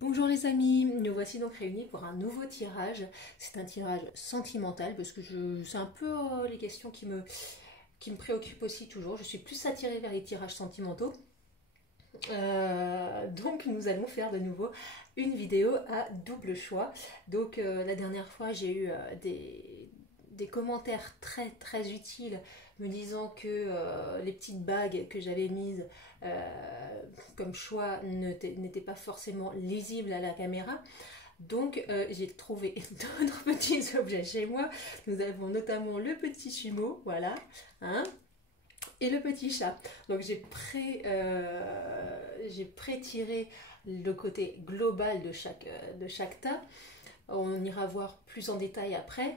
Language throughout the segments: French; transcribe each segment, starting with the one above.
Bonjour les amis, nous voici donc réunis pour un nouveau tirage. C'est un tirage sentimental parce que c'est un peu les questions qui me préoccupent aussi toujours. Je suis plus attirée vers les tirages sentimentaux. Donc nous allons faire de nouveau une vidéo à double choix. Donc la dernière fois j'ai eu des commentaires très utiles me disant que les petites bagues que j'avais mises comme choix n'étaient pas forcément lisibles à la caméra. Donc j'ai trouvé d'autres petits objets chez moi. Nous avons notamment le petit sumo, voilà, hein, et le petit chat. Donc j'ai pré-tiré le côté global de chaque tas. On ira voir plus en détail après.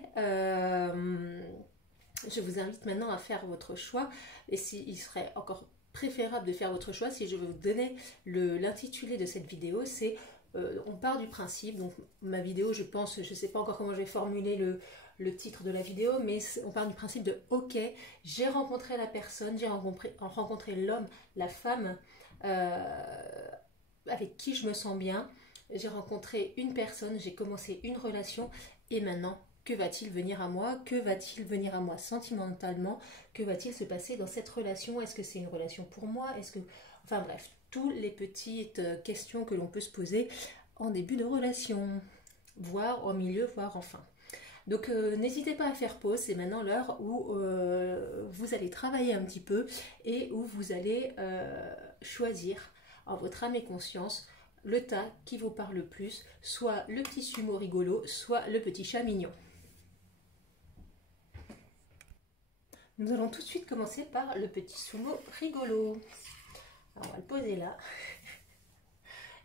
Je vous invite maintenant à faire votre choix. Et il serait encore préférable de faire votre choix si je vais vous donner l'intitulé de cette vidéo. C'est on part du principe, donc ma vidéo, je pense, je ne sais pas encore comment je vais formuler le titre de la vidéo, mais on part du principe de ok, j'ai rencontré la personne, j'ai rencontré l'homme, la femme avec qui je me sens bien, j'ai rencontré une personne, j'ai commencé une relation et maintenant, que va-t-il venir à moi? Que va-t-il venir à moi sentimentalement? Que va-t-il se passer dans cette relation? Est-ce que c'est une relation pour moi? Est-ce que... Enfin bref, toutes les petites questions que l'on peut se poser en début de relation, voire au milieu, voire en fin. Donc n'hésitez pas à faire pause, c'est maintenant l'heure où vous allez travailler un petit peu et où vous allez choisir en votre âme et conscience le tas qui vous parle le plus, soit le petit sumo rigolo, soit le petit chat mignon. Nous allons tout de suite commencer par le petit sumo rigolo. Alors, on va le poser là.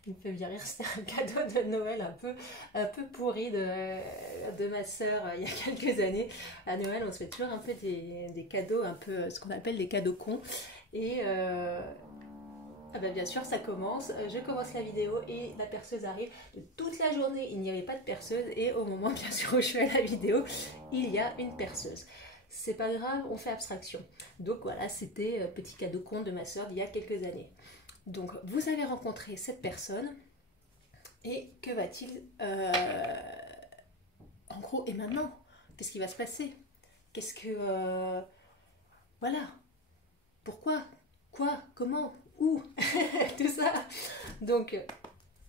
Il me fait bien rire, c'est un cadeau de Noël un peu pourri de ma soeur il y a quelques années. À Noël, on se fait toujours un peu des cadeaux, un peu ce qu'on appelle des cadeaux cons. Et ah ben bien sûr, ça commence. Je commence la vidéo et la perceuse arrive. De toute la journée, il n'y avait pas de perceuse. Et au moment, bien sûr, où je fais la vidéo, il y a une perceuse. C'est pas grave, on fait abstraction. Donc voilà, c'était petit cadeau con de ma soeur d'il y a quelques années. Donc vous avez rencontré cette personne et que va-t-il en gros, et maintenant, qu'est-ce qui va se passer? Qu'est-ce que... voilà. Pourquoi? Quoi? Comment? Où? Tout ça. Donc,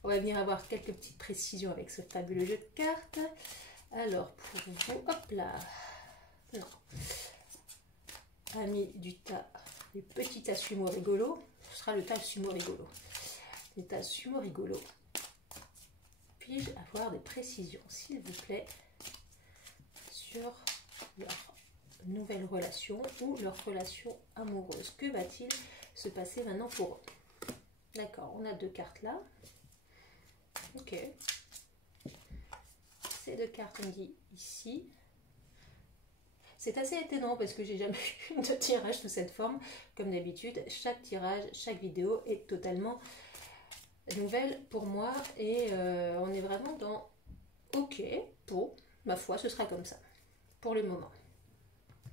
on va venir avoir quelques petites précisions avec ce fabuleux jeu de cartes. Alors, pour vous, hop là. Non. Amis du tas, du petit tas sumo rigolo. Ce sera le tas sumo rigolo. Le tas sumo rigolo. Puis-je avoir des précisions, s'il vous plaît, sur leur nouvelle relation ou leur relation amoureuse? Que va-t-il se passer maintenant pour eux? D'accord, on a deux cartes là. Ok. Ces deux cartes, on dit ici. C'est assez étonnant parce que j'ai jamais eu de tirage sous cette forme. Comme d'habitude, chaque tirage, chaque vidéo est totalement nouvelle pour moi. Et on est vraiment dans ok, pour ma foi, ce sera comme ça. Pour le moment.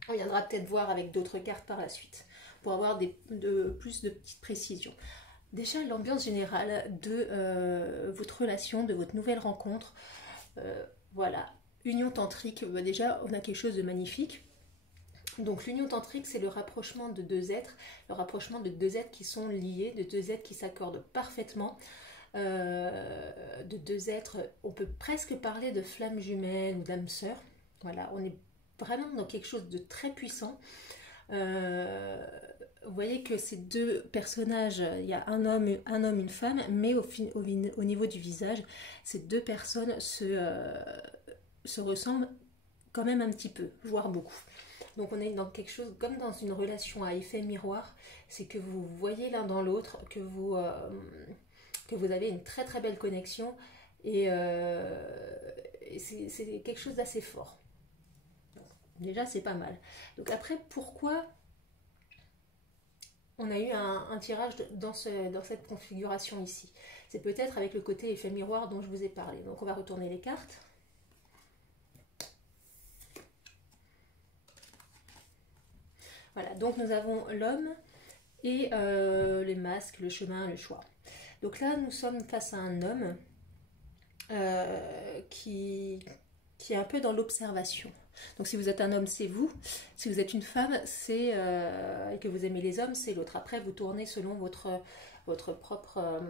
On viendra peut-être voir avec d'autres cartes par la suite. Pour avoir plus de petites précisions. Déjà, l'ambiance générale de votre relation, de votre nouvelle rencontre. Voilà. Union tantrique, déjà on a quelque chose de magnifique. Donc l'union tantrique, c'est le rapprochement de deux êtres, le rapprochement de deux êtres qui sont liés, de deux êtres qui s'accordent parfaitement, de deux êtres, on peut presque parler de flammes jumelles ou d'âmes sœurs. Voilà, on est vraiment dans quelque chose de très puissant. Vous voyez que ces deux personnages, il y a un homme, une femme, mais au niveau du visage, ces deux personnes se ressemblent quand même un petit peu, voire beaucoup. Donc on est dans quelque chose comme dans une relation à effet miroir, c'est que vous voyez l'un dans l'autre, que vous avez une très belle connexion et c'est quelque chose d'assez fort. Donc, déjà c'est pas mal. Donc après, pourquoi on a eu un tirage dans cette configuration ici? C'est peut-être avec le côté effet miroir dont je vous ai parlé. Donc on va retourner les cartes. Voilà, donc nous avons l'homme et les masques, le chemin, le choix. Donc là, nous sommes face à un homme qui est un peu dans l'observation. Donc si vous êtes un homme, c'est vous. Si vous êtes une femme, c'est et que vous aimez les hommes, c'est l'autre. Après, vous tournez selon votre propre...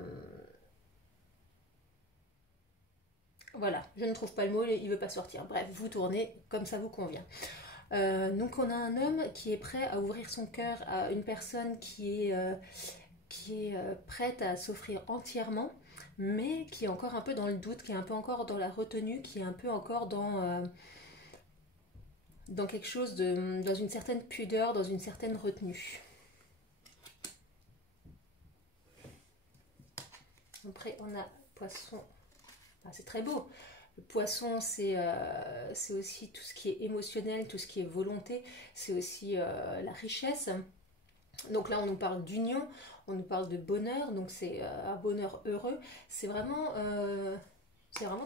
voilà, je ne trouve pas le mot, il ne veut pas sortir. Bref, vous tournez comme ça vous convient. Donc on a un homme qui est prêt à ouvrir son cœur à une personne qui est prête à s'offrir entièrement, mais qui est encore un peu dans le doute, qui est un peu encore dans la retenue, qui est un peu encore dans quelque chose dans une certaine pudeur, dans une certaine retenue. Après on a poisson, ah, c'est très beau. Le poisson, c'est aussi tout ce qui est émotionnel, tout ce qui est volonté, c'est aussi la richesse. Donc là, on nous parle d'union, on nous parle de bonheur, donc c'est un bonheur heureux. C'est vraiment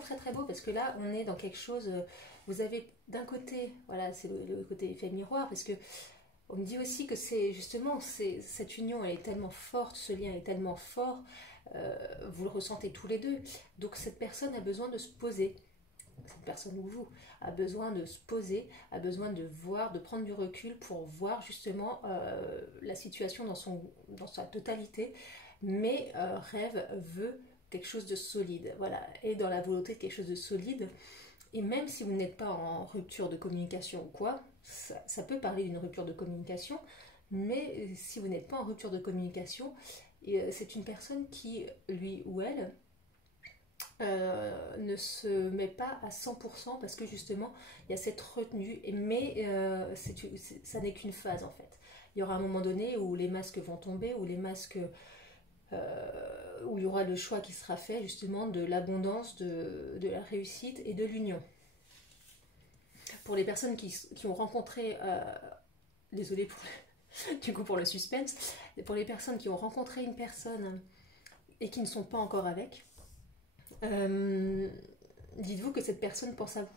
très très beau parce que là, on est dans quelque chose. Vous avez d'un côté, voilà, c'est le côté effet miroir, parce que on me dit aussi que c'est justement cette union, elle est tellement forte, ce lien est tellement fort. Vous le ressentez tous les deux. Donc cette personne a besoin de se poser. Cette personne ou vous a besoin de se poser, a besoin de voir, de prendre du recul pour voir justement la situation dans sa totalité, mais veut quelque chose de solide, voilà, et dans la volonté de quelque chose de solide. Et même si vous n'êtes pas en rupture de communication ou quoi, ça peut parler d'une rupture de communication, mais si vous n'êtes pas en rupture de communication, c'est une personne qui, lui ou elle, ne se met pas à 100% parce que justement il y a cette retenue, mais ça n'est qu'une phase en fait. Il y aura un moment donné où les masques vont tomber, où où il y aura le choix qui sera fait justement de l'abondance, de la réussite et de l'union. Pour les personnes qui ont rencontré, désolée pour le suspense, pour les personnes qui ont rencontré une personne et qui ne sont pas encore avec, dites-vous que cette personne pense à vous.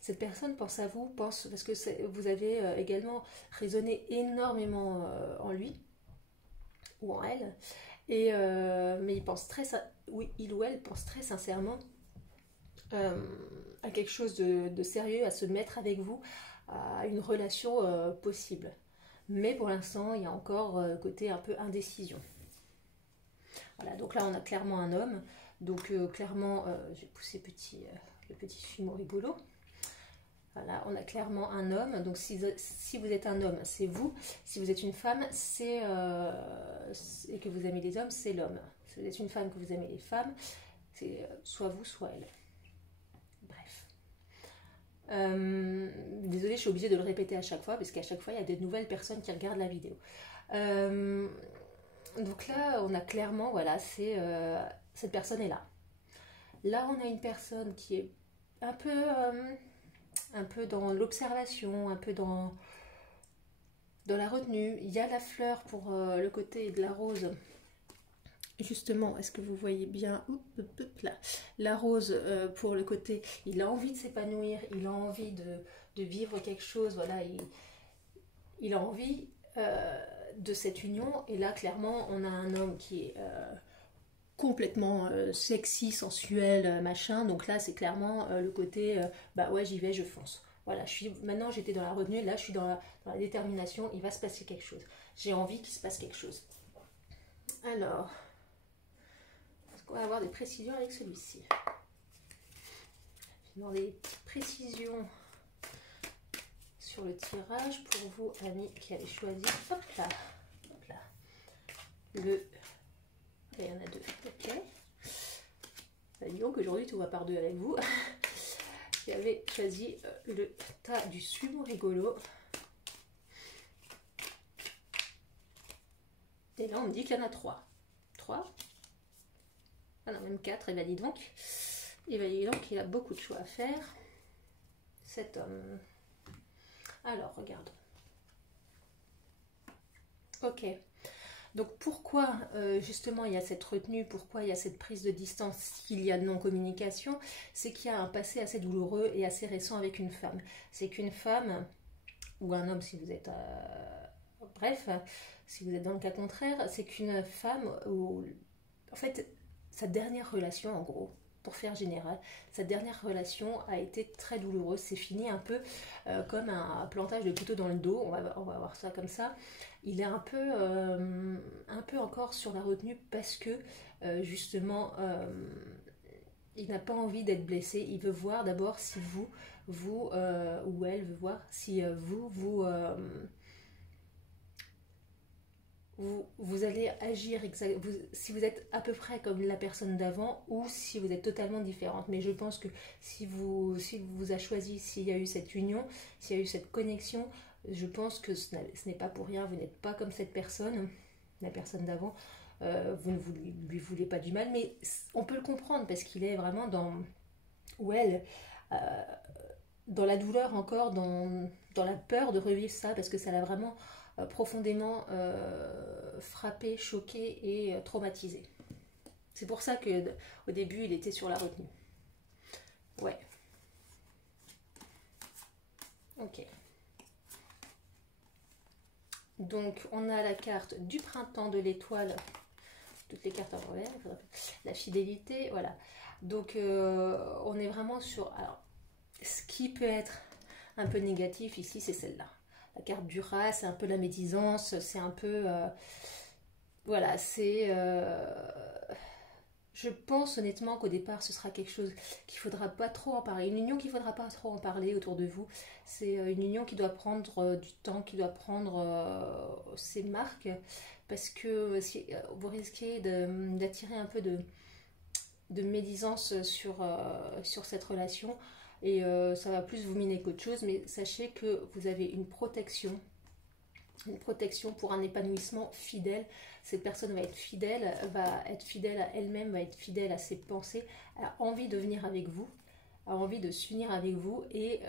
Cette personne pense à vous, parce que vous avez également résonné énormément en lui ou en elle, mais il ou elle pense très sincèrement à quelque chose de sérieux, à se mettre avec vous, à une relation possible. Mais pour l'instant, il y a encore côté un peu indécision. Voilà, donc là on a clairement un homme. Donc clairement, je vais pousser le petit fumeau rigolo. Voilà, on a clairement un homme. Donc si vous êtes un homme, c'est vous. Si vous êtes une femme, et que vous aimez les hommes, c'est l'homme. Si vous êtes une femme, que vous aimez les femmes, c'est soit vous, soit elle. Bref. Désolée, je suis obligée de le répéter à chaque fois, parce qu'à chaque fois, il y a des nouvelles personnes qui regardent la vidéo. Donc là, on a clairement, voilà, cette personne est là. Là, on a une personne qui est un peu dans l'observation, un peu dans la retenue. Il y a la fleur pour le côté de la rose. Justement, est-ce que vous voyez bien là, la rose pour le côté, il a envie de s'épanouir, il a envie de vivre quelque chose, voilà, il a envie de cette union. Et là, clairement, on a un homme qui est complètement sexy, sensuel, machin. Donc là, c'est clairement le côté, bah ouais, j'y vais, je fonce. Voilà, maintenant j'étais dans la retenue, là je suis dans la détermination, il va se passer quelque chose. J'ai envie qu'il se passe quelque chose. Alors, est-ce qu'on va avoir des précisions avec celui-ci? Je vais demander des petites précisions sur le tirage pour vous, Annie, qui avez choisi. Hop là, hop là. Il y en a deux, ok. Bah, disons qu'aujourd'hui tout va par deux avec vous. J'avais choisi le tas du sumo rigolo. Et là on me dit qu'il y en a 3. 3. Ah non, même 4, et bien dis donc. Et bien dis donc, il a beaucoup de choix à faire. Cet homme. Alors, regarde. Ok. Donc pourquoi justement il y a cette retenue, pourquoi il y a cette prise de distance, s'il y a de non-communication, c'est qu'il y a un passé assez douloureux et assez récent avec une femme. C'est qu'une femme, ou un homme si vous êtes... bref, si vous êtes dans le cas contraire, c'est qu'une femme, en fait, sa dernière relation en gros, pour faire général, sa dernière relation a été très douloureuse. C'est fini un peu comme un plantage de couteau dans le dos, on va voir ça comme ça. Il est un peu encore sur la retenue parce que justement il n'a pas envie d'être blessé. Il veut voir d'abord si vous ou elle veut voir si vous allez agir si vous êtes à peu près comme la personne d'avant ou si vous êtes totalement différente. Mais je pense que si vous a choisi, s'il y a eu cette union, s'il y a eu cette connexion, je pense que ce n'est pas pour rien. Vous n'êtes pas comme cette personne, la personne d'avant. Vous ne lui voulez pas du mal, mais on peut le comprendre parce qu'il est vraiment ou elle, dans la douleur encore, dans la peur de revivre ça, parce que ça l'a vraiment profondément frappé, choqué et traumatisé. C'est pour ça que au début il était sur la retenue. Ouais. Ok. Donc on a la carte du printemps de l'étoile, toutes les cartes en revers, la fidélité, voilà. Donc on est vraiment sur... Alors, ce qui peut être un peu négatif ici, c'est celle-là. La carte du rat, c'est un peu la médisance, c'est un peu... voilà, c'est... je pense honnêtement qu'au départ, ce sera quelque chose qu'il ne faudra pas trop en parler. Une union qu'il ne faudra pas trop en parler autour de vous. C'est une union qui doit prendre du temps, qui doit prendre ses marques. Parce que vous risquez d'attirer un peu de médisance sur cette relation. Et ça va plus vous miner qu'autre chose. Mais sachez que vous avez une protection pour un épanouissement fidèle. Cette personne va être fidèle à elle-même, va être fidèle à ses pensées, a envie de venir avec vous, a envie de s'unir avec vous, et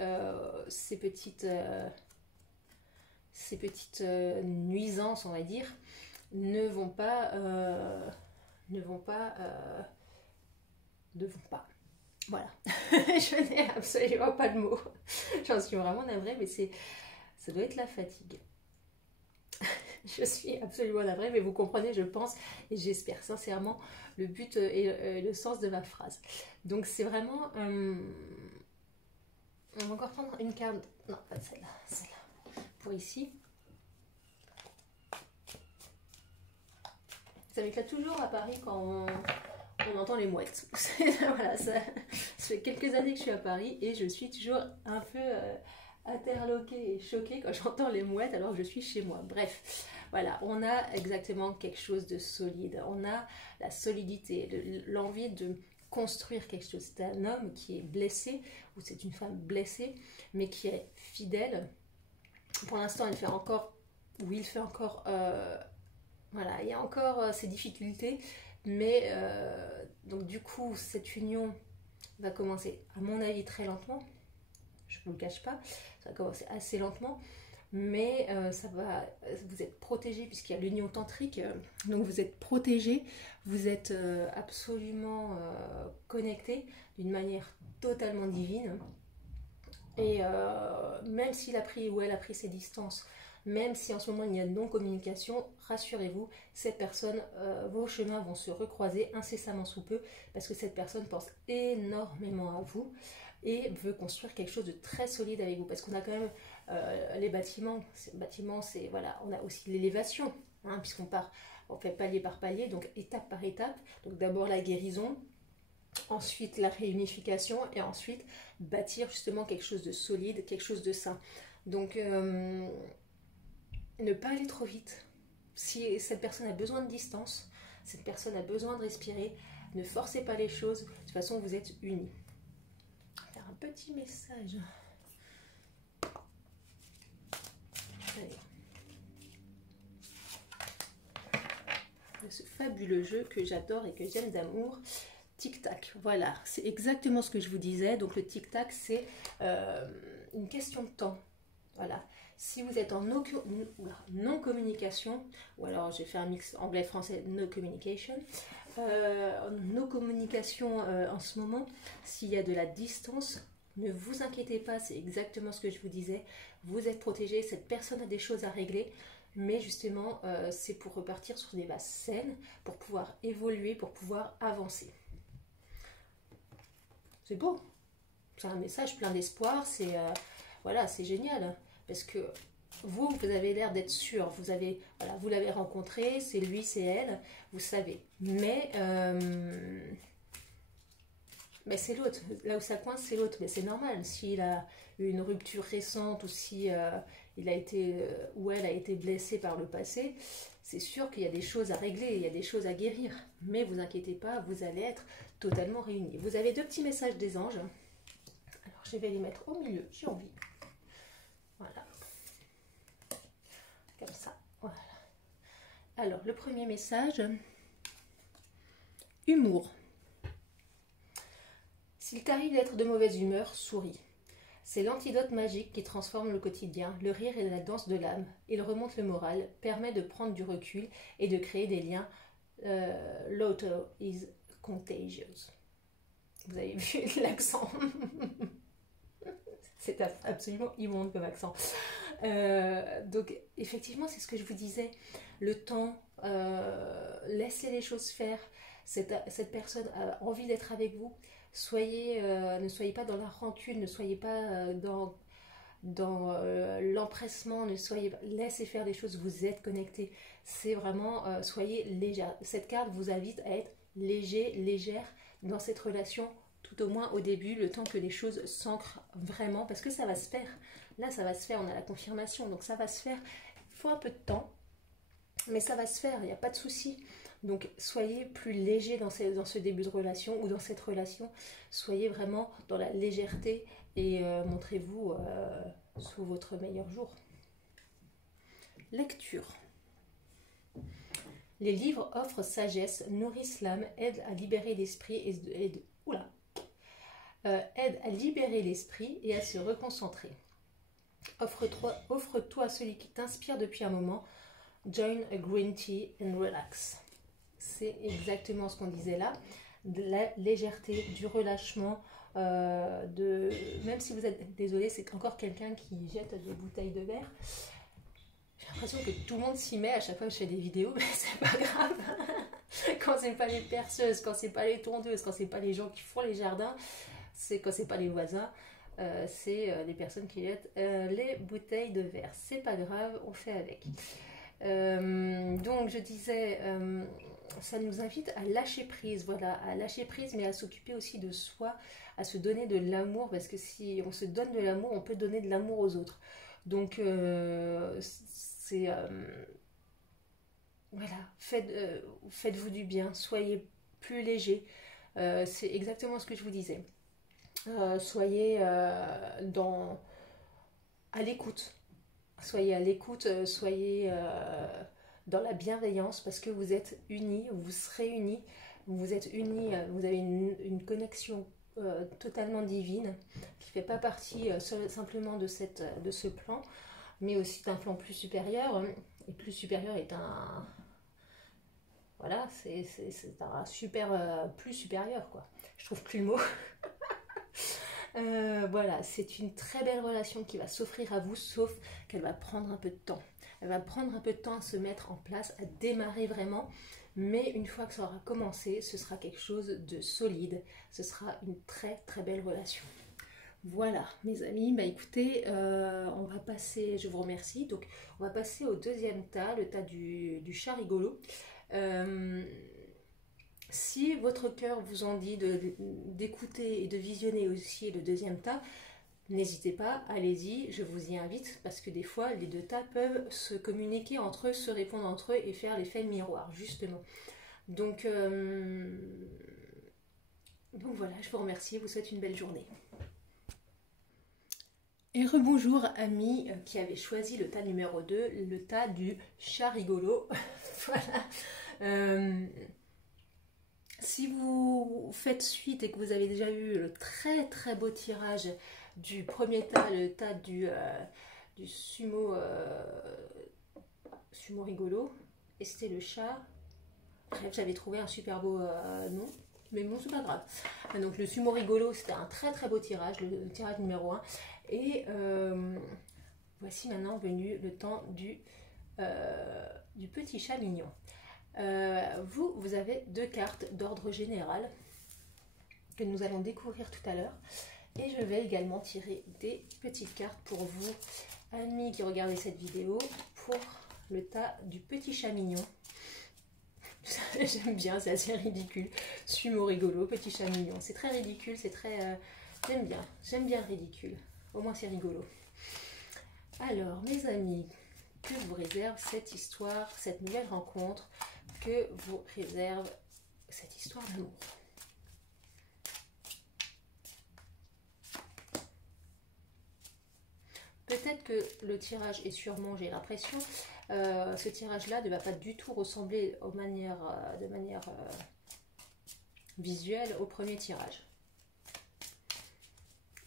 ces petites nuisances, on va dire, ne vont pas. Voilà, je n'ai absolument pas de mots. J'en suis vraiment navrée, mais ça doit être la fatigue. Je suis absolument navrée, mais vous comprenez, je pense, et j'espère sincèrement le but et le sens de ma phrase. Donc c'est vraiment... on va encore prendre une carte... Non, pas celle-là, celle-là. Pour ici. Ça m'éclate toujours à Paris quand on entend les mouettes. Voilà, ça fait quelques années que je suis à Paris et je suis toujours un peu interloquée et choquée quand j'entends les mouettes alors que je suis chez moi. Bref, voilà, on a exactement quelque chose de solide. On a la solidité, l'envie de construire quelque chose. C'est un homme qui est blessé ou c'est une femme blessée mais qui est fidèle. Pour l'instant, il fait encore... voilà, il y a encore ces difficultés, mais donc du coup, cette union va commencer, à mon avis, très lentement. Je ne vous le cache pas, ça va commencer assez lentement, mais vous êtes protégé puisqu'il y a l'union tantrique, donc vous êtes protégé, vous êtes absolument connecté d'une manière totalement divine. Et même s'il a pris ou elle a pris ses distances, même si en ce moment il y a non-communication, rassurez-vous, cette personne, vos chemins vont se recroiser incessamment sous peu, parce que cette personne pense énormément à vous et veut construire quelque chose de très solide avec vous. Parce qu'on a quand même les bâtiments, c'est voilà, on a aussi l'élévation, hein, on fait palier par palier, donc étape par étape. Donc d'abord la guérison, ensuite la réunification et ensuite bâtir justement quelque chose de solide, quelque chose de sain. Donc ne pas aller trop vite. Si cette personne a besoin de distance, cette personne a besoin de respirer, ne forcez pas les choses. De toute façon, vous êtes unis. Faire un petit message. Allez. De ce fabuleux jeu que j'adore et que j'aime d'amour. Tic-tac, voilà, c'est exactement ce que je vous disais. Donc le tic-tac, c'est une question de temps. Voilà. Si vous êtes en non-communication, ou alors j'ai fait un mix anglais-français, no communication, no-communication en ce moment, s'il y a de la distance, ne vous inquiétez pas, c'est exactement ce que je vous disais. Vous êtes protégé, cette personne a des choses à régler, mais justement, c'est pour repartir sur des bases saines, pour pouvoir évoluer, pour pouvoir avancer. C'est beau. C'est un message plein d'espoir. C'est voilà, c'est génial. Parce que vous avez l'air d'être sûr. Vous avez, voilà, vous l'avez rencontré, c'est lui, c'est elle. Vous savez. Mais c'est l'autre. Là où ça coince, c'est l'autre. Mais c'est normal. S'il a eu une rupture récente ou si il a été ou elle a été blessée par le passé, c'est sûr qu'il y a des choses à régler, il y a des choses à guérir. Mais vous inquiétez pas, vous allez être totalement réunis. Vous avez 2 petits messages des anges. Alors je vais les mettre au milieu, j'ai envie. Voilà. Comme ça. Voilà. Alors le premier message. Humour. S'il t'arrive d'être de mauvaise humeur, souris. C'est l'antidote magique qui transforme le quotidien, le rire et la danse de l'âme. Il remonte le moral, permet de prendre du recul et de créer des liens. Laughter is contagious. Vous avez vu l'accent? C'est absolument immonde comme accent. Donc effectivement, c'est ce que je vous disais. Le temps, laissez les choses faire. Cette personne a envie d'être avec vous. Ne soyez pas dans la rancune, ne soyez pas dans l'empressement, laissez faire des choses, vous êtes connectés. C'est vraiment, soyez légère. Cette carte vous invite à être léger, légère dans cette relation, tout au moins au début, le temps que les choses s'ancrent vraiment, parce que ça va se faire. Là, ça va se faire, on a la confirmation, donc ça va se faire. Il faut un peu de temps, mais ça va se faire, il n'y a pas de souci. Donc soyez plus léger dans ce début de relation ou dans cette relation. Soyez vraiment dans la légèreté et montrez-vous sous votre meilleur jour. Lecture. Les livres offrent sagesse, nourrissent l'âme, aident à libérer l'esprit aident à libérer l'esprit et à se reconcentrer. Offre-toi celui qui t'inspire depuis un moment. Join a green tea and relax. C'est exactement ce qu'on disait là, de la légèreté, du relâchement, même si vous êtes désolé, c'est encore quelqu'un qui jette des bouteilles de verre. J'ai l'impression que tout le monde s'y met à chaque fois que je fais des vidéos, mais c'est pas grave. Quand c'est pas les perceuses, quand c'est pas les tondeuses, quand c'est pas les gens qui font les jardins, quand c'est pas les voisins, c'est les personnes qui jettent les bouteilles de verre. C'est pas grave, on fait avec. Donc je disais, ça nous invite à lâcher prise, voilà, à lâcher prise, mais à s'occuper aussi de soi, à se donner de l'amour, parce que si on se donne de l'amour, on peut donner de l'amour aux autres. Donc voilà, faites-vous du bien, soyez plus léger. C'est exactement ce que je vous disais. Soyez à l'écoute. Soyez à l'écoute, soyez dans la bienveillance parce que vous êtes unis, vous serez unis, vous êtes unis, vous avez une connexion totalement divine qui ne fait pas partie simplement de ce plan, mais aussi d'un plan plus supérieur. Et plus supérieur est un... Voilà, c'est un super plus supérieur, quoi. Je trouve plus le mot. Voilà, c'est une très belle relation qui va s'offrir à vous, sauf qu'elle va prendre un peu de temps. Elle va prendre un peu de temps à se mettre en place, à démarrer vraiment. Mais une fois que ça aura commencé, ce sera quelque chose de solide. Ce sera une très très belle relation. Voilà, mes amis, bah écoutez, on va passer, je vous remercie. Donc, on va passer au deuxième tas, le tas du chat rigolo. Si votre cœur vous en dit d'écouter et de visionner aussi le deuxième tas, n'hésitez pas, allez-y, je vous y invite, parce que des fois, les 2 tas peuvent se communiquer entre eux, se répondre entre eux et faire l'effet miroir, justement. Donc voilà, je vous remercie, vous souhaite une belle journée. Et rebonjour amis qui avaient choisi le tas numéro 2, le tas du chat rigolo. Voilà. Si vous faites suite et que vous avez déjà eu le très très beau tirage du premier tas, le tas du sumo rigolo, et c'était le chat. Bref, j'avais trouvé un super beau nom, mais bon, c'est pas grave. Donc le sumo rigolo, c'était un très très beau tirage, le tirage numéro 1. Et voici maintenant venu le temps du petit chat mignon. Vous avez 2 cartes d'ordre général. que nous allons découvrir tout à l'heure. Et je vais également tirer des petites cartes pour vous, amis qui regardez cette vidéo, pour le tas du petit chat mignon. J'aime bien, c'est assez ridicule. Ce mot rigolo, petit chat mignon. C'est très ridicule, c'est très... j'aime bien le ridicule. Au moins c'est rigolo. Alors, mes amis, que vous réserve cette histoire, cette nouvelle rencontre, que vous réserve cette histoire d'amour? Peut-être que le tirage est sûrement, j'ai l'impression, ce tirage-là ne va pas du tout ressembler de manière visuelle au premier tirage.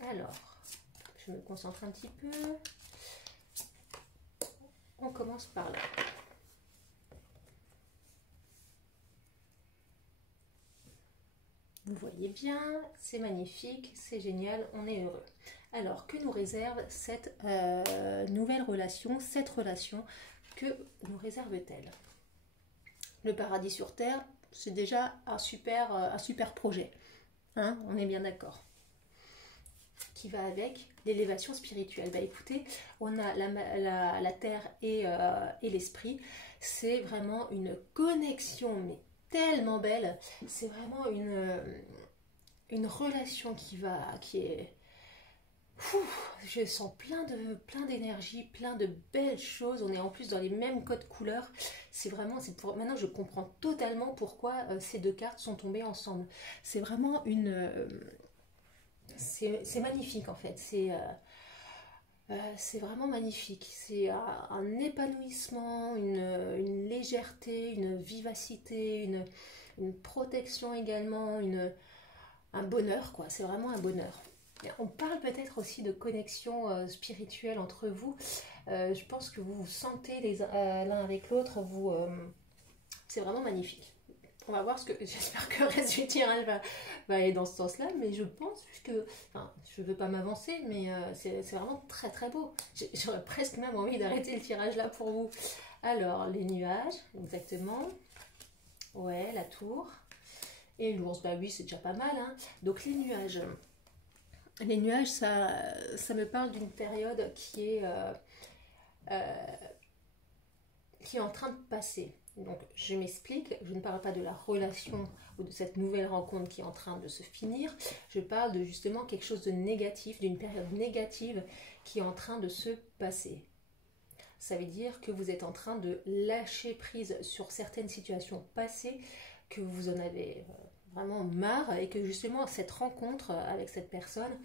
Alors, je me concentre un petit peu. On commence par là. Vous voyez bien, c'est magnifique, c'est génial, on est heureux. Alors, que nous réserve cette nouvelle relation, cette relation, que nous réserve-t-elle? Le paradis sur Terre, c'est déjà un super projet, hein, on est bien d'accord. Qui va avec l'élévation spirituelle. Bah écoutez, on a la Terre et l'esprit, c'est vraiment une connexion, mais tellement belle, c'est vraiment une relation qui est... je sens plein d'énergie, plein de belles choses. On est en plus dans les mêmes codes couleurs. C'est vraiment, maintenant je comprends totalement pourquoi ces deux cartes sont tombées ensemble. C'est vraiment c'est magnifique en fait. C'est vraiment magnifique. C'est un épanouissement, une légèreté, une vivacité, une protection également, un bonheur quoi. C'est vraiment un bonheur. On parle peut-être aussi de connexion spirituelle entre vous. Je pense que vous vous sentez l'un avec l'autre. C'est vraiment magnifique. On va voir j'espère que le reste du tirage va aller dans ce sens-là. Mais je pense que... Enfin, je ne veux pas m'avancer, mais c'est vraiment très très beau. J'aurais presque même envie d'arrêter le tirage là pour vous. Alors, les nuages, exactement. Ouais, la tour. Et l'ours, bah oui, c'est déjà pas mal. Hein. Donc les nuages... Les nuages, ça me parle d'une période qui est en train de passer. Donc, je m'explique, je ne parle pas de la relation ou de cette nouvelle rencontre qui est en train de se finir. Je parle de justement quelque chose de négatif, d'une période négative qui est en train de se passer. Ça veut dire que vous êtes en train de lâcher prise sur certaines situations passées, que vous en avez... vraiment marre et que justement cette rencontre avec cette personne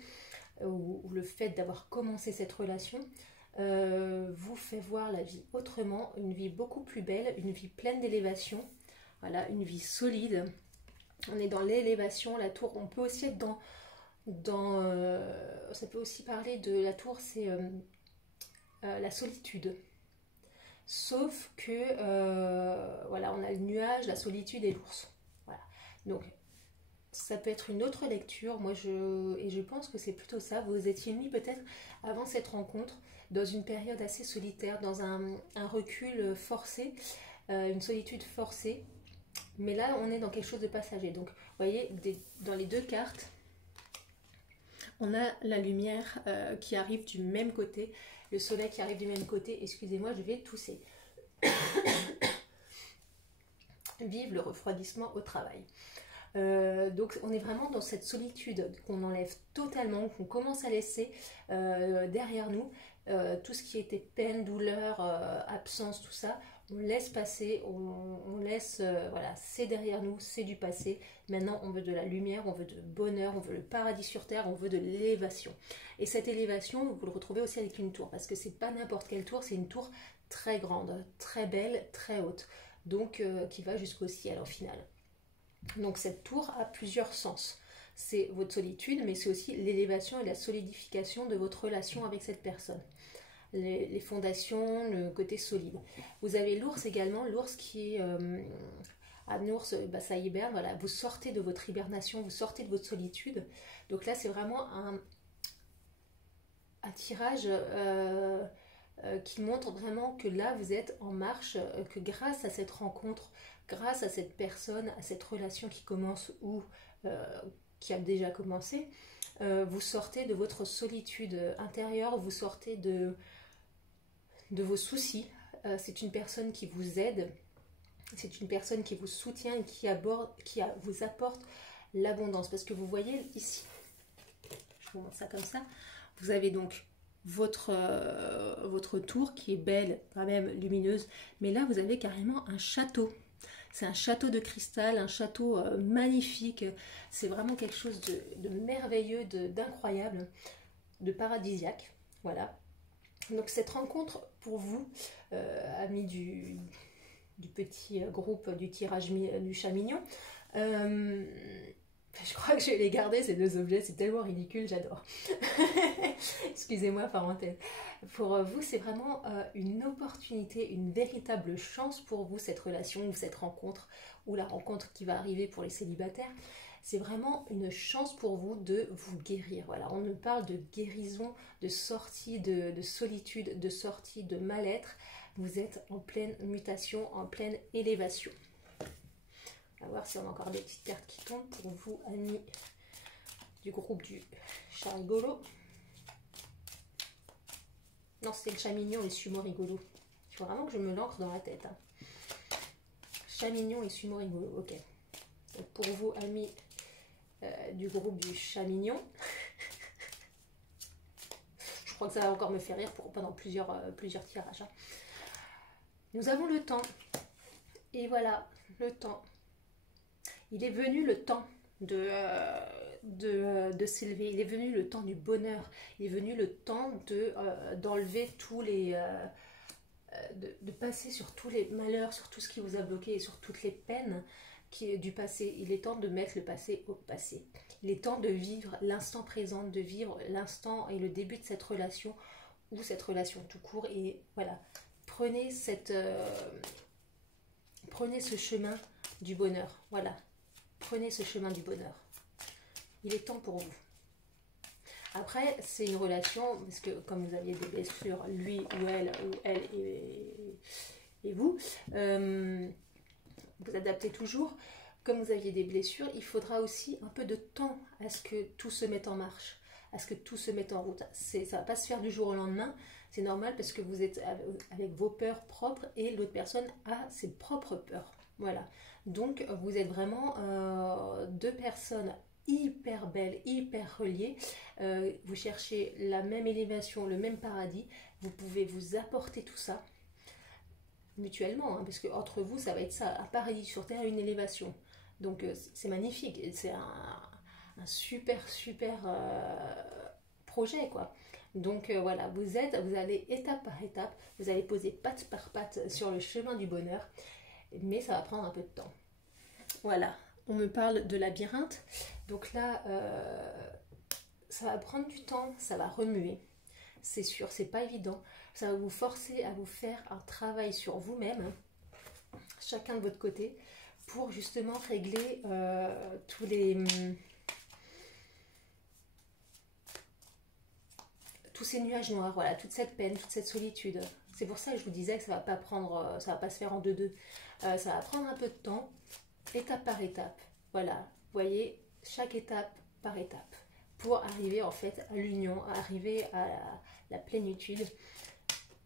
ou le fait d'avoir commencé cette relation vous fait voir la vie autrement, une vie beaucoup plus belle, une vie pleine d'élévation, voilà, une vie solide. On est dans l'élévation, la tour, on peut aussi être ça peut aussi parler de la tour, c'est la solitude. Sauf que voilà, on a le nuage, la solitude et l'ours. Voilà. Donc ça peut être une autre lecture. Moi je pense que c'est plutôt ça. Vous étiez mis peut-être avant cette rencontre dans une période assez solitaire, dans un recul forcé, une solitude forcée. Mais là on est dans quelque chose de passager. Donc vous voyez, dans les deux cartes, on a la lumière qui arrive du même côté, le soleil qui arrive du même côté. Excusez-moi, je vais tousser. Vive le refroidissement au travail. Donc on est vraiment dans cette solitude qu'on enlève totalement, qu'on commence à laisser derrière nous. Tout ce qui était peine, douleur, absence, tout ça, on laisse passer, on laisse, voilà, c'est derrière nous, c'est du passé. Maintenant on veut de la lumière, on veut de bonheur, on veut le paradis sur terre, on veut de l'élévation. Et cette élévation, vous le retrouvez aussi avec une tour, parce que c'est pas n'importe quelle tour, c'est une tour très grande, très belle, très haute, donc qui va jusqu'au ciel au final. Donc cette tour a plusieurs sens. C'est votre solitude, mais c'est aussi l'élévation et la solidification de votre relation avec cette personne. Les fondations, le côté solide. Vous avez l'ours également, l'ours qui est... un ours, bah, ça hiberne, voilà. Vous sortez de votre hibernation, vous sortez de votre solitude. Donc là, c'est vraiment un tirage qui montre vraiment que là, vous êtes en marche, que grâce à cette rencontre, grâce à cette personne, à cette relation qui commence ou qui a déjà commencé. Vous sortez de votre solitude intérieure, vous sortez de vos soucis. C'est une personne qui vous aide, c'est une personne qui vous soutient et qui vous apporte l'abondance. Parce que vous voyez ici, je vous montre ça comme ça, vous avez donc votre tour qui est belle, quand même lumineuse, mais là vous avez carrément un château. C'est un château de cristal, un château magnifique. C'est vraiment quelque chose de merveilleux, d'incroyable, de paradisiaque. Voilà. Donc cette rencontre pour vous, amis du petit groupe du tirage du chat mignon, je crois que je vais les garder ces deux objets, c'est tellement ridicule, j'adore. Excusez-moi, parenthèse. Pour vous, c'est vraiment une opportunité, une véritable chance pour vous, cette relation ou cette rencontre, ou la rencontre qui va arriver pour les célibataires. C'est vraiment une chance pour vous de vous guérir. Voilà, on nous parle de guérison, de sortie de solitude, de sortie de mal-être. Vous êtes en pleine mutation, en pleine élévation. On va voir si on a encore des petites cartes qui tombent pour vous, amis du groupe du chat rigolo. Non, c'est le chat mignon et sumo rigolo. Il faut vraiment que je me l'ancre dans la tête. Hein. Chat mignon et sumo rigolo, ok. Donc pour vous, amis du groupe du chat mignon, je crois que ça va encore me faire rire pendant plusieurs tirages. Hein. Nous avons le temps. Et voilà, le temps. Il est venu le temps de s'élever, il est venu le temps du bonheur, il est venu le temps d'enlever tous les... de passer sur tous les malheurs, sur tout ce qui vous a bloqué et sur toutes les peines du passé. Il est temps de mettre le passé au passé. Il est temps de vivre l'instant présent, de vivre l'instant et le début de cette relation ou cette relation tout court. Et voilà, prenez ce chemin du bonheur. Voilà. Prenez ce chemin du bonheur. Il est temps pour vous. Après, c'est une relation, parce que comme vous aviez des blessures, lui ou elle et vous, vous adaptez toujours. Comme vous aviez des blessures, il faudra aussi un peu de temps à ce que tout se mette en marche, à ce que tout se mette en route. Ça ne va pas se faire du jour au lendemain, c'est normal parce que vous êtes avec vos peurs propres et l'autre personne a ses propres peurs. Voilà. Donc, vous êtes vraiment deux personnes hyper belles, hyper reliées. Vous cherchez la même élévation, le même paradis. Vous pouvez vous apporter tout ça mutuellement, hein, parce que entre vous, ça va être ça, un paradis sur Terre, une élévation. Donc, c'est magnifique. C'est un super projet, quoi. Donc voilà, vous allez étape par étape, vous allez poser patte par patte sur le chemin du bonheur. Mais ça va prendre un peu de temps. Voilà, on me parle de labyrinthe. Donc là, ça va prendre du temps, ça va remuer. C'est sûr, c'est pas évident. Ça va vous forcer à vous faire un travail sur vous-même, chacun de votre côté, pour justement régler tous ces nuages noirs, voilà, toute cette peine, toute cette solitude. C'est pour ça que je vous disais que ça va pas se faire en deux. Ça va prendre un peu de temps, étape par étape. Voilà, vous voyez, chaque étape par étape, pour arriver en fait à l'union, arriver à la plénitude.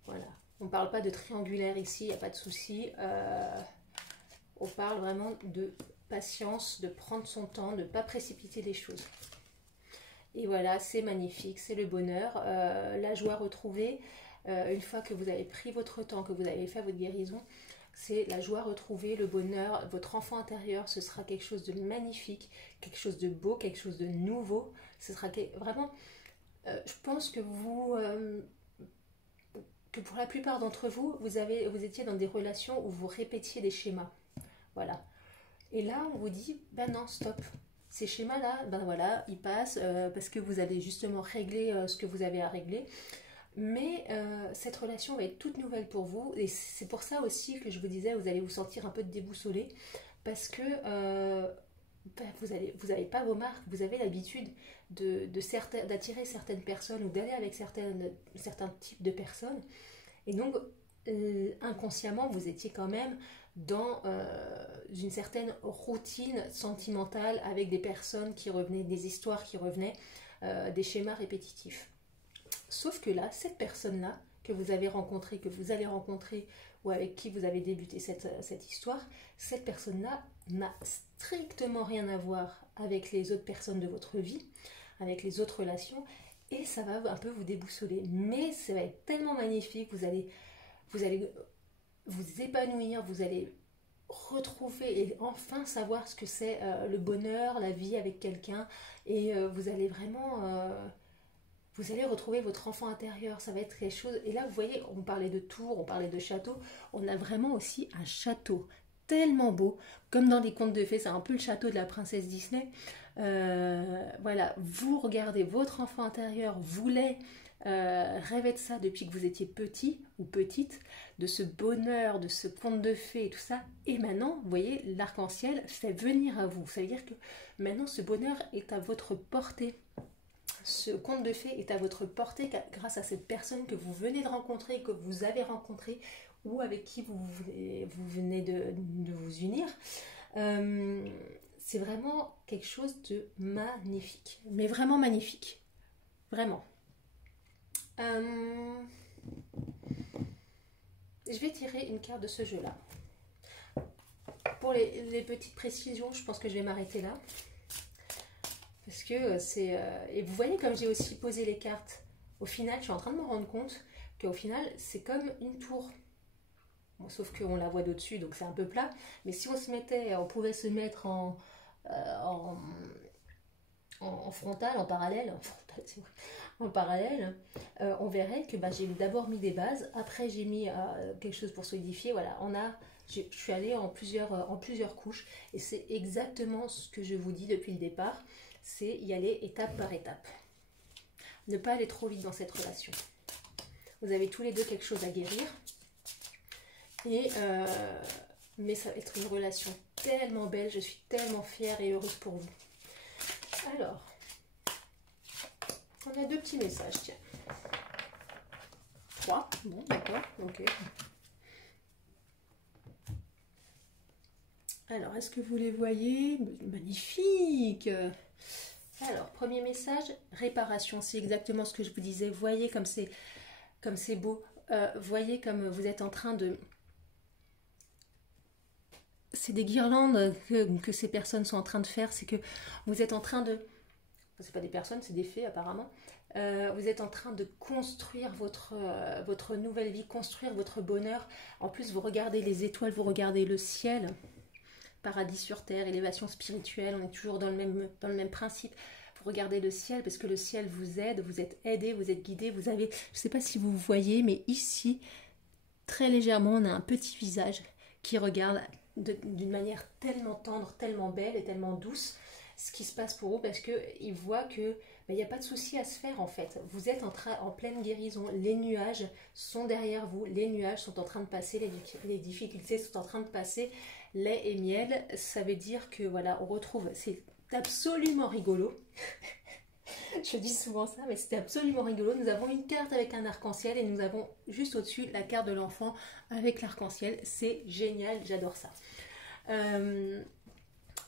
Voilà, on ne parle pas de triangulaire ici, il n'y a pas de souci. On parle vraiment de patience, de prendre son temps, de ne pas précipiter les choses. Et voilà, c'est magnifique, c'est le bonheur, la joie retrouvée. Une fois que vous avez pris votre temps, que vous avez fait votre guérison, c'est la joie retrouvée, le bonheur, votre enfant intérieur, ce sera quelque chose de magnifique, quelque chose de beau, quelque chose de nouveau. Ce sera vraiment, je pense que que pour la plupart d'entre vous, vous étiez dans des relations où vous répétiez des schémas. Voilà. Et là, on vous dit, ben non, stop. Ces schémas-là, ben voilà, ils passent parce que vous allez justement régler ce que vous avez à régler. Mais cette relation va être toute nouvelle pour vous. Et c'est pour ça aussi que je vous disais, vous allez vous sentir un peu déboussolé. Parce que vous n'avez pas vos marques. Vous avez l'habitude d'attirer certaines personnes ou d'aller avec certains types de personnes. Et donc, inconsciemment, vous étiez quand même dans une certaine routine sentimentale avec des personnes qui revenaient, des histoires qui revenaient, des schémas répétitifs. Sauf que là, cette personne-là que vous avez rencontrée, que vous allez rencontrer ou avec qui vous avez débuté cette histoire, cette personne-là n'a strictement rien à voir avec les autres personnes de votre vie, avec les autres relations, et ça va un peu vous déboussoler. Mais ça va être tellement magnifique, vous allez vous épanouir, vous allez retrouver et enfin savoir ce que c'est le bonheur, la vie avec quelqu'un, et vous allez vraiment... vous allez retrouver votre enfant intérieur, ça va être quelque chose. Et là, vous voyez, on parlait de tour, on parlait de château, on a vraiment aussi un château tellement beau, comme dans les contes de fées, c'est un peu le château de la princesse Disney. Voilà, vous regardez votre enfant intérieur, voulait rêver de ça depuis que vous étiez petit ou petite, de ce bonheur, de ce conte de fées et tout ça. Et maintenant, vous voyez, l'arc-en-ciel fait venir à vous. Ça veut dire que maintenant, ce bonheur est à votre portée. Ce conte de fées est à votre portée grâce à cette personne que vous venez de rencontrer, que vous avez rencontrée ou avec qui vous venez de vous unir. C'est vraiment quelque chose de magnifique, mais vraiment magnifique, vraiment. Je vais tirer une carte de ce jeu-là. Pour les petites précisions, je pense que je vais m'arrêter là. Parce que c'est... et vous voyez, comme j'ai aussi posé les cartes, au final, je suis en train de me rendre compte qu'au final, c'est comme une tour. Bon, sauf qu'on la voit d'au-dessus, donc c'est un peu plat. Mais si on pouvait se mettre en frontal, en parallèle, on verrait que j'ai d'abord mis des bases, après j'ai mis quelque chose pour solidifier. Voilà, je suis allée en plusieurs couches, et c'est exactement ce que je vous dis depuis le départ, c'est y aller étape par étape. Ne pas aller trop vite dans cette relation. Vous avez tous les deux quelque chose à guérir, mais ça va être une relation tellement belle, je suis tellement fière et heureuse pour vous. Alors, on a 2 petits messages, tiens. 3, bon, d'accord, ok. Alors, est-ce que vous les voyez? Magnifique! Alors, premier message, réparation, c'est exactement ce que je vous disais. Voyez comme c'est beau. Voyez comme vous êtes en train de... C'est des guirlandes que ces personnes sont en train de faire. C'est que vous êtes en train de... C'est pas des personnes, c'est des fées apparemment. Vous êtes en train de construire votre nouvelle vie, construire votre bonheur. En plus, vous regardez les étoiles, vous regardez le ciel. Paradis sur terre, élévation spirituelle, on est toujours dans le même principe. Vous regardez le ciel parce que le ciel vous aide, vous êtes aidé, vous êtes guidé, vous avez, je ne sais pas si vous voyez, mais ici, très légèrement, on a un petit visage qui regarde d'une manière tellement tendre, tellement belle et tellement douce ce qui se passe pour vous, parce qu'il voit que il n'y a pas de souci à se faire en fait. Vous êtes en pleine guérison, les nuages sont derrière vous, les nuages sont en train de passer, les difficultés sont en train de passer. Lait et miel, ça veut dire que voilà, on retrouve, c'est absolument rigolo. Je dis souvent ça, mais c'est absolument rigolo. Nous avons une carte avec un arc-en-ciel et nous avons juste au-dessus la carte de l'enfant avec l'arc-en-ciel. C'est génial, j'adore ça.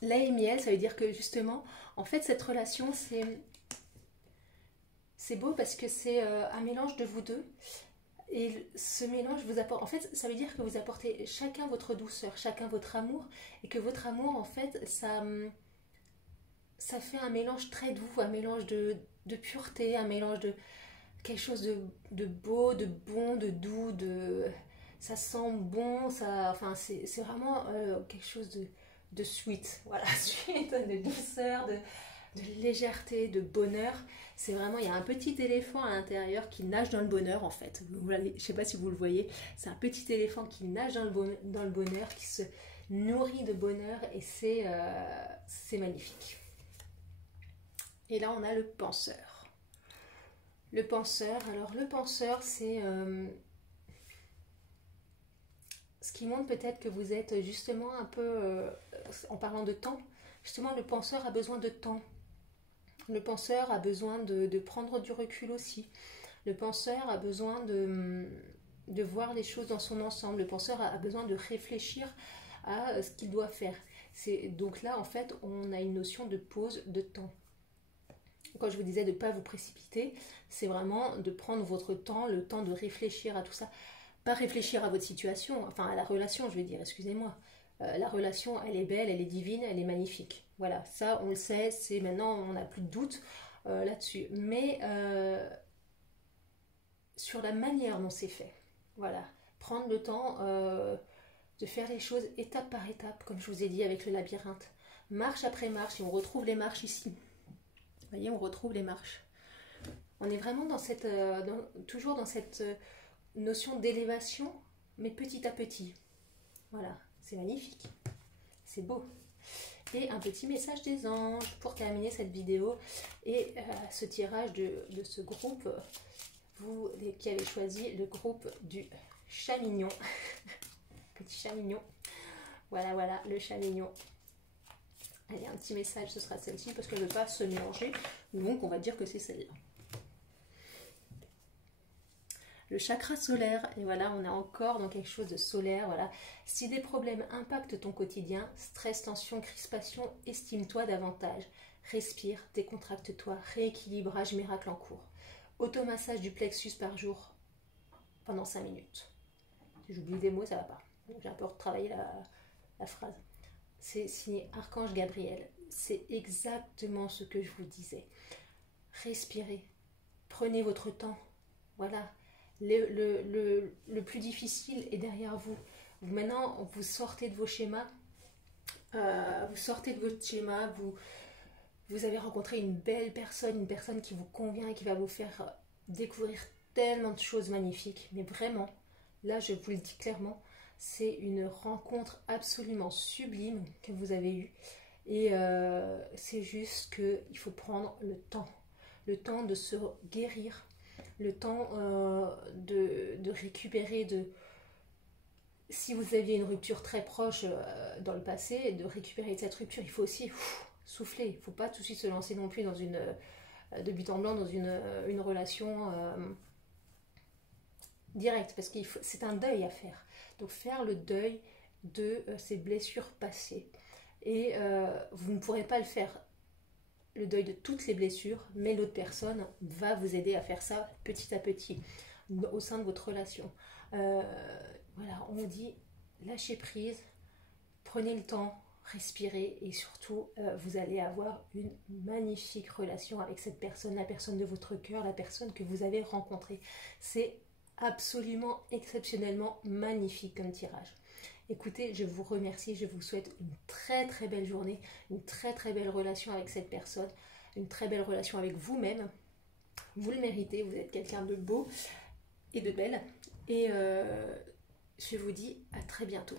Lait et miel, ça veut dire que justement, en fait, cette relation, c'est beau parce que c'est un mélange de vous deux. Et ce mélange vous apporte, en fait, ça veut dire que vous apportez chacun votre douceur, chacun votre amour, et que votre amour, en fait, ça fait un mélange très doux, un mélange de pureté, un mélange de quelque chose de beau, de bon, de doux, ça sent bon, enfin, c'est vraiment quelque chose de sweet, voilà, sweet, de douceur, de légèreté, de bonheur. C'est vraiment, il y a un petit éléphant à l'intérieur qui nage dans le bonheur en fait. Je ne sais pas si vous le voyez, c'est un petit éléphant qui nage dans le bonheur, qui se nourrit de bonheur, et c'est magnifique. Et là on a le penseur. Le penseur, alors le penseur c'est... ce qui montre peut-être que vous êtes justement un peu... en parlant de temps, justement le penseur a besoin de temps. Le penseur a besoin de prendre du recul aussi. Le penseur a besoin de voir les choses dans son ensemble. Le penseur a besoin de réfléchir à ce qu'il doit faire. Donc là, en fait, on a une notion de pause, de temps. Quand je vous disais de ne pas vous précipiter, c'est vraiment de prendre votre temps, le temps de réfléchir à tout ça. Pas réfléchir à votre situation, enfin à la relation, je vais dire, excusez-moi. La relation, elle est belle, elle est divine, elle est magnifique. Voilà, ça, on le sait, c'est maintenant, on n'a plus de doute là-dessus. Mais sur la manière dont c'est fait, voilà, prendre le temps de faire les choses étape par étape, comme je vous ai dit avec le labyrinthe. Marche après marche, et on retrouve les marches ici. Vous voyez, on retrouve les marches. On est vraiment dans cette, toujours dans cette notion d'élévation, mais petit à petit. Voilà, c'est magnifique, c'est beau. Et un petit message des anges pour terminer cette vidéo et ce tirage de ce groupe, vous qui avez choisi le groupe du chat mignon. Petit chat mignon. Voilà, voilà, le chat mignon. Allez, un petit message, ce sera celle-ci parce qu'elle ne veut pas se mélanger. Donc, on va dire que c'est celle-là. Le chakra solaire, et voilà, on est encore dans quelque chose de solaire, voilà. Si des problèmes impactent ton quotidien, stress, tension, crispation, estime-toi davantage. Respire, décontracte-toi, rééquilibrage miracle en cours. Automassage du plexus par jour pendant 5 minutes. Si j'oublie des mots, ça va pas. J'ai un peu retravaillé la phrase. C'est signé Archange Gabriel. C'est exactement ce que je vous disais. Respirez, prenez votre temps, voilà. Le plus difficile est derrière vous. Maintenant, vous sortez de vos schémas. Vous sortez de votre schéma. Vous avez rencontré une belle personne, une personne qui vous convient et qui va vous faire découvrir tellement de choses magnifiques. Mais vraiment, là, je vous le dis clairement, c'est une rencontre absolument sublime que vous avez eue. Et c'est juste qu'il faut prendre le temps de se guérir, le temps de récupérer, si vous aviez une rupture très proche dans le passé, de récupérer cette rupture. Il faut aussi souffler, il ne faut pas tout de suite se lancer non plus dans de but en blanc dans une relation directe, parce que c'est un deuil à faire. Donc faire le deuil de ces blessures passées. Et vous ne pourrez pas le faire, le deuil de toutes les blessures, mais l'autre personne va vous aider à faire ça petit à petit au sein de votre relation. Voilà, on vous dit lâchez prise, prenez le temps, respirez et surtout vous allez avoir une magnifique relation avec cette personne, la personne de votre cœur, la personne que vous avez rencontrée. C'est absolument exceptionnellement magnifique comme tirage. Écoutez, je vous remercie, je vous souhaite une très très belle journée, une très très belle relation avec cette personne, une très belle relation avec vous-même. Vous le méritez, vous êtes quelqu'un de beau et de belle. Et je vous dis à très bientôt.